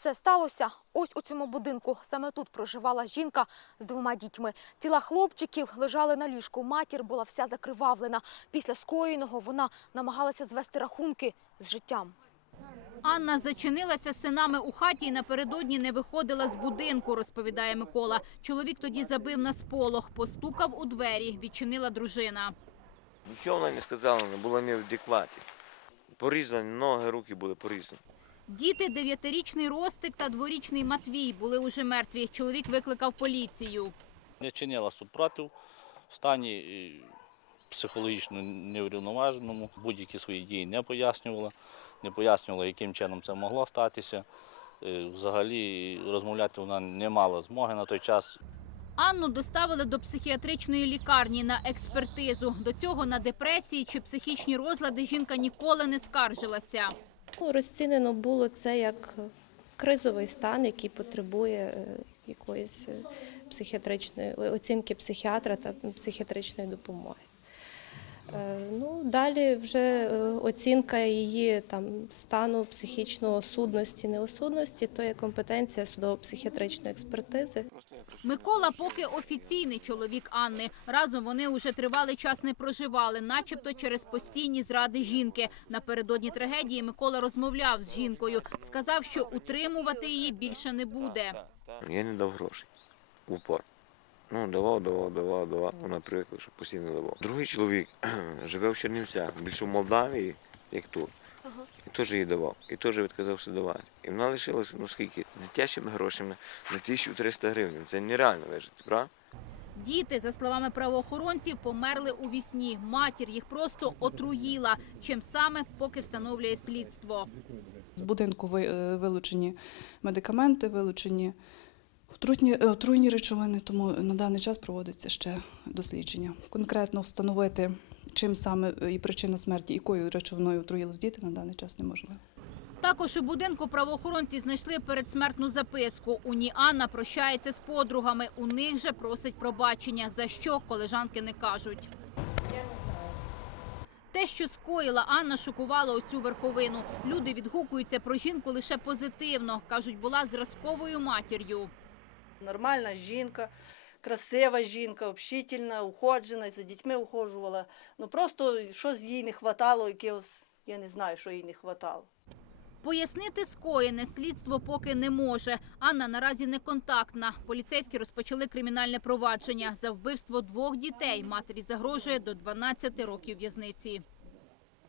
все сталося ось у цьому будинку. Саме тут проживала жінка з двома дітьми. Тіла хлопчиків лежали на ліжку. Матір була вся закривавлена. Після скоєного вона намагалася звести рахунки з життям. Анна зачинилася з синами у хаті і напередодні не виходила з будинку, розповідає Микола. Чоловік тоді забив на сполох, постукав у двері, відчинила дружина. Нічого вона не сказала, вона була не в адекваті. Порізані ноги, руки були порізані. Діти, дев'ятирічний Ростик та дворічний Матвій були уже мертві. Чоловік викликав поліцію. не чинила супротив в стані психологічно неврівноваженому, будь-які свої дії не пояснювала, не пояснювала, яким чином це могло статися. Е, Взагалі розмовляти вона не мала змоги на той час. Анну доставили до психіатричної лікарні на експертизу. До цього на депресії чи психічні розлади жінка ніколи не скаржилася. Розцінено було це як кризовий стан, який потребує е, якоїсь е, психіатричної оцінки психіатра та психіатричної допомоги. Е, Ну, далі вже оцінка її там стану психічного судності, неосудності, то є компетенція судово-психіатричної експертизи. Микола поки офіційний чоловік Анни. Разом вони уже тривалий час не проживали, начебто через постійні зради жінки. Напередодні трагедії Микола розмовляв з жінкою. Сказав, що утримувати її більше не буде. Я не дав грошей. В упор. Ну, давав, давав, давав, давав. Вона привикла, що постійно давав. Другий чоловік живе в Чернівцях, більше в Молдавії, як тут. Теж їй давав. І теж відказався давати. І вона лишилася, ну скільки, дитячими грошами на 1300 гривень. Це нереально вижити, правда? Діти, за словами правоохоронців, померли у вісні. Матір їх просто отруїла. Чим саме, поки встановлює слідство. З будинку е, вилучені медикаменти, вилучені отруйні, е, отруйні речовини, тому на даний час проводиться ще дослідження. Конкретно встановити, чим саме е, і причина смерті, якою речовиною отруїлись діти, на даний час неможливо. Також у будинку правоохоронці знайшли передсмертну записку. У ній Анна прощається з подругами. У них же просить пробачення. За що колежанки не кажуть. Те, що скоїла Анна, шокувало усю верховину. Люди відгукуються про жінку лише позитивно. кажуть, була зразковою матір'ю. Нормальна жінка, красива жінка, общительна, уходжена, за дітьми ухожувала. Ну просто щось їй не хватало, якогось, я не знаю, що їй не хватало. Пояснити скоєне слідство поки не може. Анна наразі не контактна. Поліцейські розпочали кримінальне провадження за вбивство двох дітей. Матері загрожує до 12 років в'язниці.